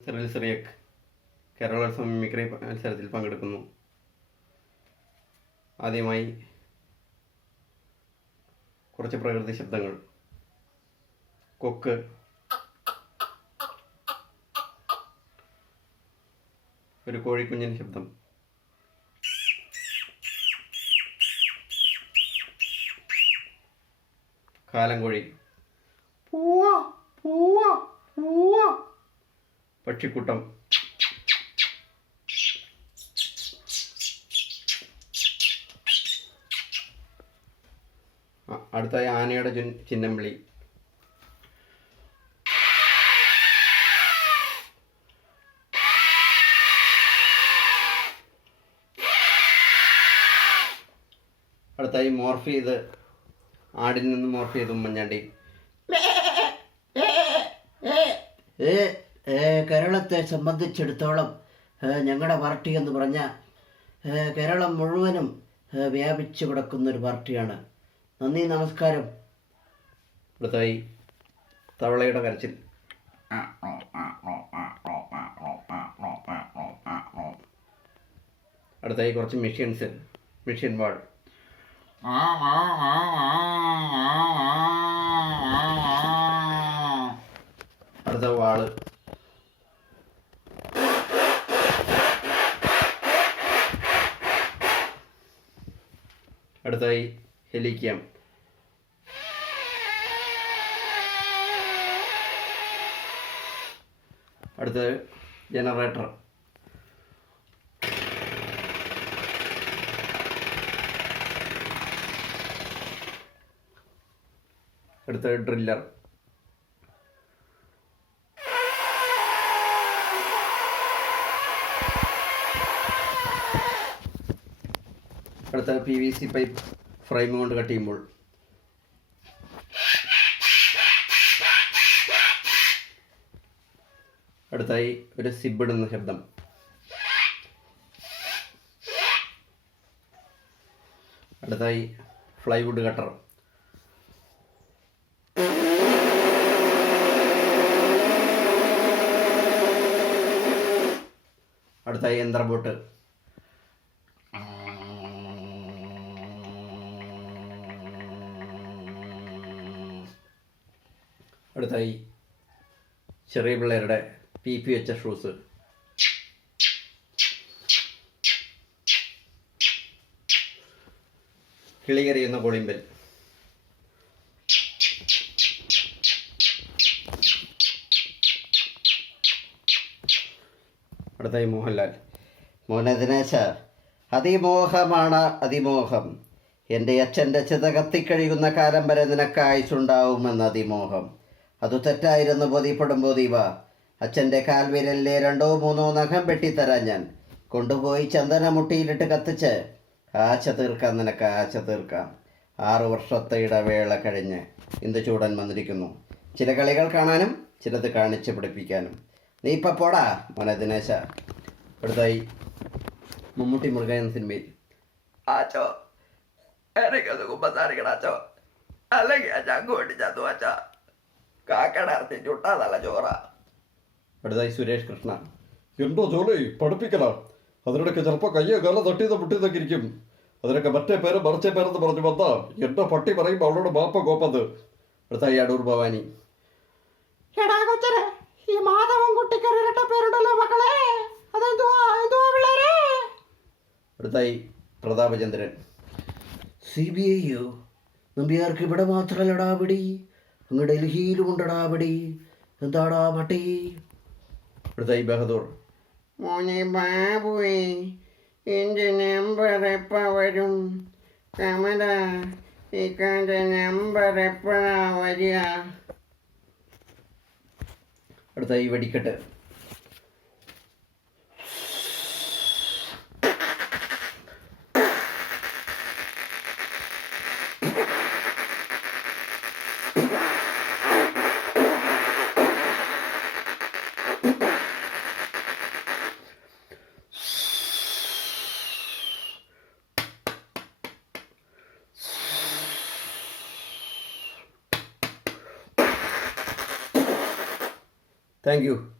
Cyril Cyriac കേരളോത്സവം mimicry മത്സരത്തിൽ പങ്കെടുക്കുന്നു. ആദ്യമായി കുറച്ച് പ്രകൃതി ശബ്ദങ്ങൾ. കൊക്ക്, ഒരു കോഴിക്കുഞ്ഞിൻ്റെ ശബ്ദം, കാലംകോഴി, പൂവ പൂവ പൂവ, പക്ഷിക്കൂട്ടം, അടുത്തായി ആനയുടെ ചിന്നംവിളി. അടുത്തായി മോർഫ് ചെയ്ത് ആടിൽ നിന്ന് മോർഫ് ചെയ്ത് ഉമ്മൻചാണ്ടി. കേരളത്തെ സംബന്ധിച്ചിടത്തോളം ഞങ്ങളുടെ പാർട്ടി എന്ന് പറഞ്ഞാൽ കേരളം മുഴുവനും വ്യാപിച്ചു കിടക്കുന്നൊരു പാർട്ടിയാണ്. നന്ദി, നമസ്കാരം. അടുത്തായി തവളയുടെ കരച്ചിൽ. അടുത്തായി കുറച്ച് മെഷീൻ വാൾ. അടുത്ത വാള്. അടുത്തായി ഹെലിക്യാം. അടുത്തത് ജനറേറ്റർ. അടുത്തത് ഡ്രില്ലർ. അടുത്ത PVC പൈപ്പ് ഫ്രെയിം കൊണ്ട് കട്ട് ചെയ്യുമ്പോൾ. അടുത്തായി ഒരു സിബ് ഇടുന്ന ശബ്ദം. അടുത്തായി ഫ്ലൈവുഡ് കട്ടർ. അടുത്തായി യന്ത്രബോട്ട്. അടുത്തായി ചെറിയ പിള്ളേരുടെ PP വെച്ച ഷൂസ്. കിളികരയുന്ന കോളിമ്പൽ. അടുത്തായി മോഹൻലാൽ. മോനെ ദിനേശ, അതിമോഹമാണ് അതിമോഹം. എൻ്റെ അച്ഛൻ്റെ ചിത കത്തിക്കഴിയുന്ന കാലം വരെ നിനക്ക് ആയുസുണ്ടാവുമെന്ന് അതിമോഹം. അത് തെറ്റായിരുന്നു ബോധ്യപ്പെടുമ്പോൾ ദീപ. അച്ഛൻ്റെ കാൽവിരലിലെ 2-3 നഖം വെട്ടിത്തരാൻ ഞാൻ. കൊണ്ടുപോയി ചന്ദനമുട്ടിയിലിട്ട് കത്തിച്ച് ആശ തീർക്കാം, നിനക്ക് ആശ തീർക്കാം. 6 വർഷത്തെ ഇടവേള കഴിഞ്ഞ് ഇന്ദുചൂടൻ വന്നിരിക്കുന്നു. ചില കളികൾ കാണാനും ചിലത് കാണിച്ച് പഠിപ്പിക്കാനും. നീ ഇപ്പം പോടാ മോനെ ദിനേശ. അടുത്തായി മമ്മൂട്ടി മൃഗ എന്ന സിനിമയിൽ. ആച്ചോ എനിക്കത് കുമ്പസാരിക്കണാച്ചോ, അല്ലെങ്കിൽ ഞാൻ കൂട്ടി ചത്തു വച്ചാ കാക്കടർത്തി ചുട്ടാ നല്ല ചോറ. അടുത്തായി സുരേഷ് കൃഷ്ണ. എന്തോ ജോലി പഠിപ്പിക്കല, അതിനിടയ്ക്ക് ചിലപ്പോൾ കയ്യോ കാലം മുട്ടിയതൊക്കെ ഇരിക്കും. അതിനൊക്കെ മറ്റേ പേര് മറിച്ചേ പേരെന്ന് പറഞ്ഞു വന്നാ എന്റെ പട്ടി പറയും അവളോട് ബാപ്പ കോപ്പത്. അടുത്തായി അടൂർ ഭവാനി. എടാ കൊച്ചരെ, ഈ മാധവൻ കുട്ടിക്കറിയിട്ട പേരുണ്ടല്ലോ മക്കളെ, അതെന്തുവാ പിള്ളേരെ? അടുത്തായി പ്രതാപചന്ദ്രൻ. CBI നമ്പ്യാർക്ക് ഇവിടെ മാത്രല്ലടാ പിടി, അങ്ങ് ഡൽഹിയിലും ഉണ്ടടാ പിടി. എന്താടാ പട്ടി? അടുത്തായി ബഹദൂർ. മോനെ ബാബുവേ, എൻ്റെ നമ്പർ എപ്പോൾ വരും? കമല, ഇക്കാൻ്റെ നമ്പർ എപ്പോഴാ വരിക? അടുത്തായി വെടിക്കെട്ട്. Thank you.